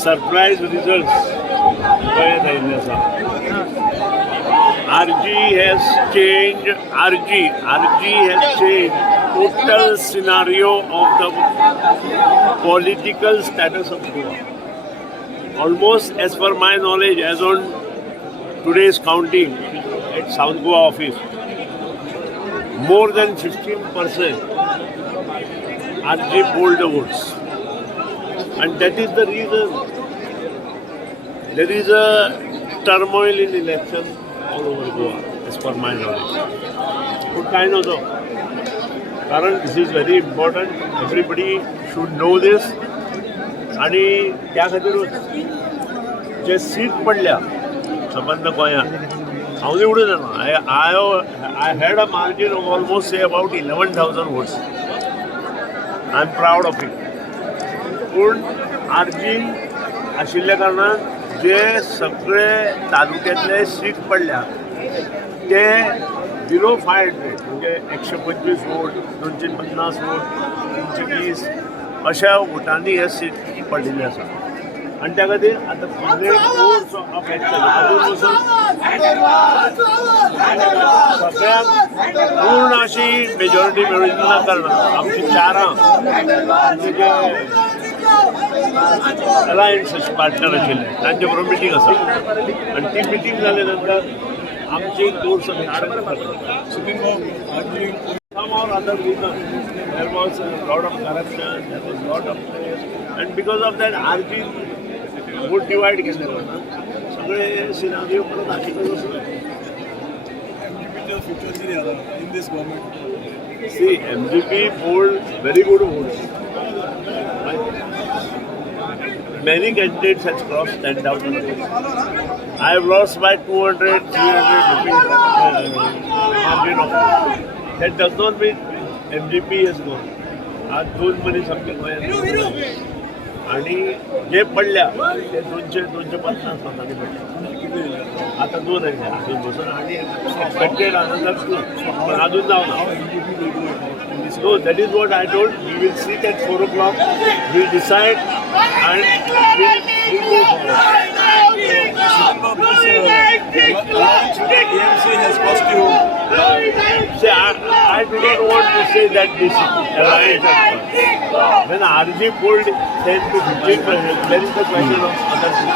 Surprise results. RG has changed. RG has changed total scenario of the political status of Goa. Almost, as per my knowledge, as on today's counting at South Goa office, more than 15% RG polled the votes. And that is the reason there is a turmoil in election all over Goa, as per my knowledge. But I know though, Karan, this is very important. Everybody should know this. आणि त्या खातीरूच जे seat पडल्या संबंध गोंयांत हांव निवडून येना. I had a margin of almost say about 11,000 votes. I am proud of it. पूण RG आशिल्ल्या कारणान जे सगळे तालुक्यांतले सीट पडल्या ते बिलो 500 म्हणजे 125 वोट, 250 वोट, 320 अशा वोटांनी हे सीट पडिल्ले आसा. आणि त्या खातीर आतां सगळ्यांक पूर्ण अशी मेजॉरिटी मेळिल्ल्या कारणान आमची चारां म्हणजे जे अलायन्स पार्टनर आशिल्ले तांचे बरोबर मिटींग आसा. आणि ती मिटींग जाले नंतर आमची दोन some or other reason, there was a lot of corruption, there was a lot of place, and because of that, RG vote divide केले सगळे सिनारियो परत आशिल्लो in this government. See, MGP polled very good votes. Many candidates have crossed 10,000 votes. I have lost by 200, 300 rupees margin of vote. That does not mean MGP has gone. आज दोन मनीस आमचे गोंयांत आणि जे पडल्या ते 200-250 मतांनी पडले. आता दोन आहे अजून बसून आणि एक्सपेक्टेड अनदर पण अजून जावना. So that is what I told. We will sit at 4 o'clock. We will decide and we will move forward. Has cost you. See, I do not want to say that this alliance has cost. When RG polled 10 to 15%, there is the question of other things.